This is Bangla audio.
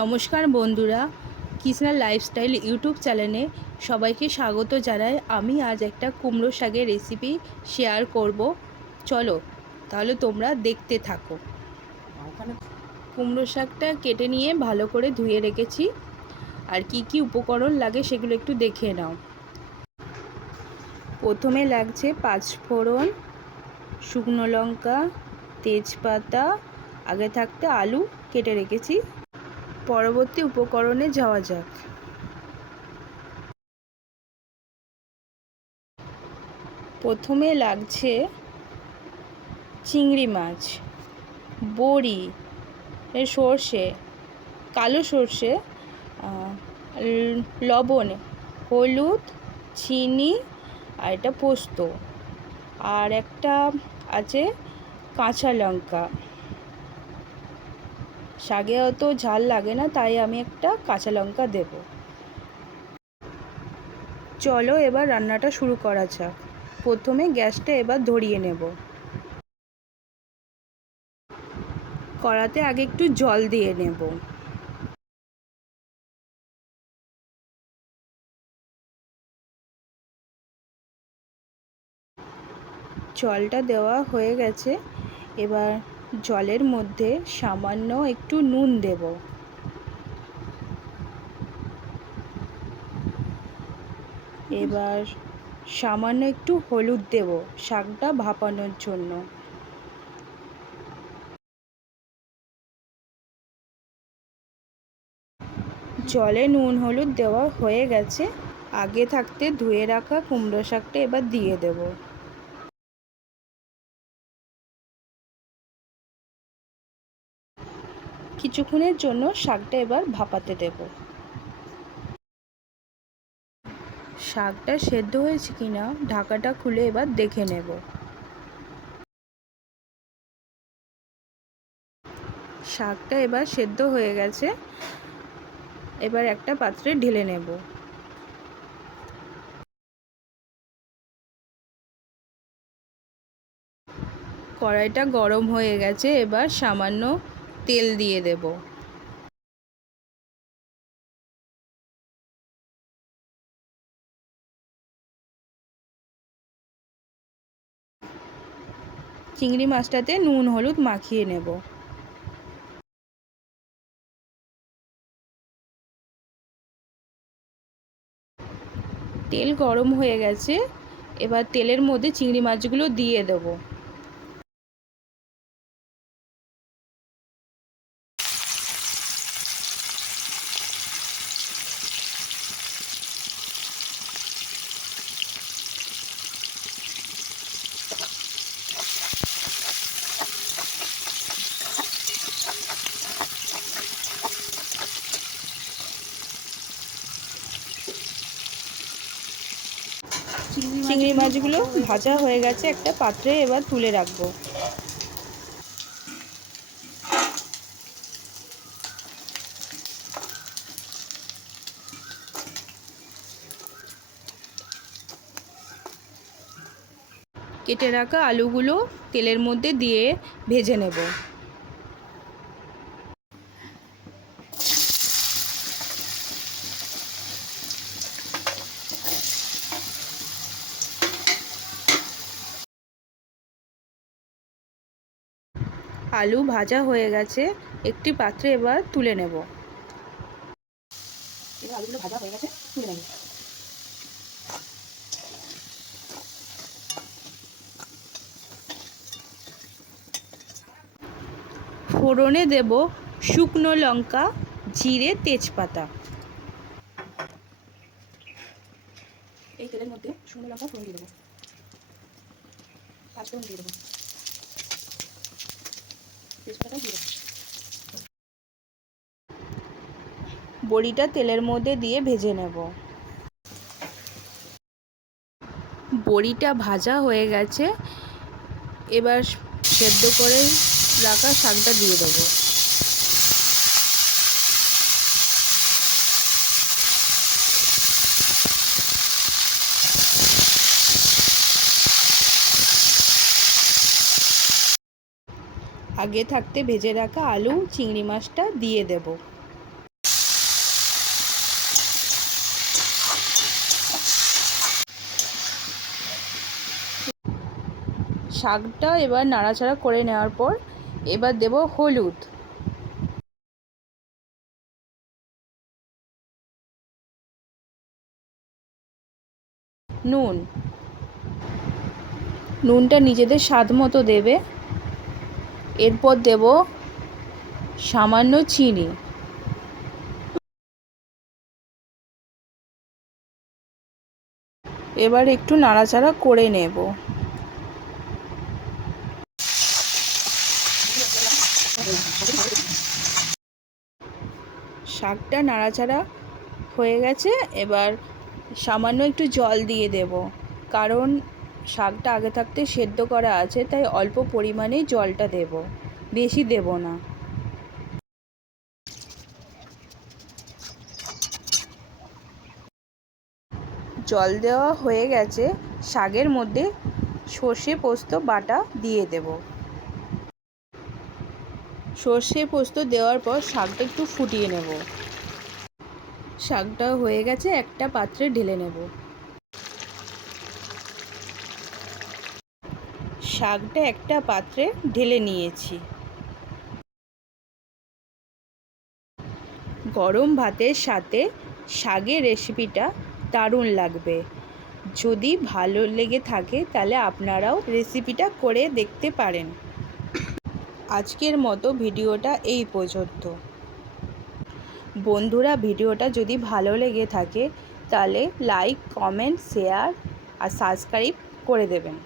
নমস্কার বন্ধুরা, কৃষ্ণা লাইফস্টাইল ইউটিউব চ্যানেলে সবাইকে স্বাগত জানাই। আমি আজ একটা কুমড়ো শাকের রেসিপি শেয়ার করব। চলো তাহলে তোমরা দেখতে থাকো। কুমড়ো শাকটা কেটে নিয়ে ভালো করে ধুয়ে রেখেছি। আর কি কি উপকরণ লাগে সেগুলো একটু দেখে নাও। প্রথমে লাগছে 5 ফোড়ন, শুকনো লঙ্কা, তেজপাতা, আগে থাকতে আলু কেটে রেখেছি। পরবর্তী উপকরণে যাওয়া যাক। প্রথমে লাগছে চিংড়ি মাছ, বড়ি, সর্ষে, কালো সর্ষে, লবণ, হলুদ, চিনি, আর এটা পোস্ত, আর একটা আছে কাঁচা লঙ্কা। শাকে অত ঝাল লাগে না, তাই আমি একটা কাঁচা লঙ্কা দেব। চলো এবার রান্নাটা শুরু করা যাক। প্রথমে গ্যাসটা এবার ধরিয়ে নেব। কড়াতে আগে একটু জল দিয়ে নেব। জলটা দেওয়া হয়ে গেছে। এবার জলের মধ্যে সামান্য একটু নুন দেব। এবার সামান্য একটু হলুদ দেব শাকটা ভাপানোর জন্য। জলে নুন হলুদ দেওয়া হয়ে গেছে। আগে থাকতে ধুয়ে রাখা কুমড়ো শাকটা এবার দিয়ে দেব। কিছুক্ষণের জন্য শাকটা এবার ভাপাতে দেব। শাকটা সেদ্ধ হয়েছে কিনা ঢাকাটা খুলে এবার দেখে নেব। শাকটা এবার সেদ্ধ হয়ে গেছে। এবার একটা পাত্রে ঢেলে নেব। কড়াইটা গরম হয়ে গেছে। এবার সামান্য তেল দিয়ে দেব। চিংড়ি মাছটাতে নুন হলুদ মাখিয়ে নেব। তেল গরম হয়ে গেছে। এবার তেলের মধ্যে চিংড়ি মাছগুলো দিয়ে দেব। চিংড়ি মাছগুলো ভাজা হয়ে গেছে। একটা পাত্রে এবার তুলে রাখবো। কেটে রাখা আলুগুলো তেলের মধ্যে দিয়ে ভেজে নেব। আলু ভাজা হয়ে গেছে। একটি পাত্রে এবার তুলে নেব। এবার আলুগুলো ভাজা হয়ে গেছে, তুলে নেব। ফোড়নে দেব শুকনো লঙ্কা, জিরে, তেজপাতা। এই তেলের মধ্যে শুকনো লঙ্কা ফোড়ন দিয়ে দেবো। পাঁচ ফোড়ন দিয়ে দেবো। তেজপাতা দিয়ে দেবো। বড়িটা তেলের মধ্যে দিয়ে ভেজে নেব। বড়িটা ভাজা হয়ে গেছে। এবার সেদ্ধ করে রাখা শাকটা দিয়ে দেবো। আগে থাকতে ভেজে রাখা আলু চিংড়ি মাছটা দিয়ে দেব। শাকটা এবার নাড়াচাড়া করে নেওয়ার পর এবার দেব হলুদ, নুন, নুনটা নিজেদের স্বাদ মতো দেবে। এরপর দেব সামান্য চিনি। এবার একটু নাড়াচাড়া করে নেব। শাকটা নাড়াচাড়া হয়ে গেছে, এবার সামান্য একটু জল দিয়ে দেব, কারণ শাকটা আগে থাকতে সেদ্ধ করা আছে, তাই অল্প পরিমাণেই জলটা দেব, বেশি দেব না। জল দেওয়া হয়ে গেছে, শাকের মধ্যে সর্ষে পোস্ত বাটা দিয়ে দেব। সর্ষে পোস্ত দেওয়ার পর শাকটা একটু ফুটিয়ে নেব। শাকটা হয়ে গেছে, একটা পাত্রে ঢেলে নেব। শাকটা একটা পাত্রে ঢেলে নিয়েছি। গরম ভাতের সাথে শাকের রেসিপিটা দারুণ লাগবে। যদি ভালো লেগে থাকে তাহলে আপনারাও রেসিপিটা করে দেখতে পারেন। আজকের মতো ভিডিওটা এই পর্যন্ত। বন্ধুরা, ভিডিওটা যদি ভালো লেগে থাকে তাহলে লাইক, কমেন্ট, শেয়ার আর সাবস্ক্রাইব করে দেবেন।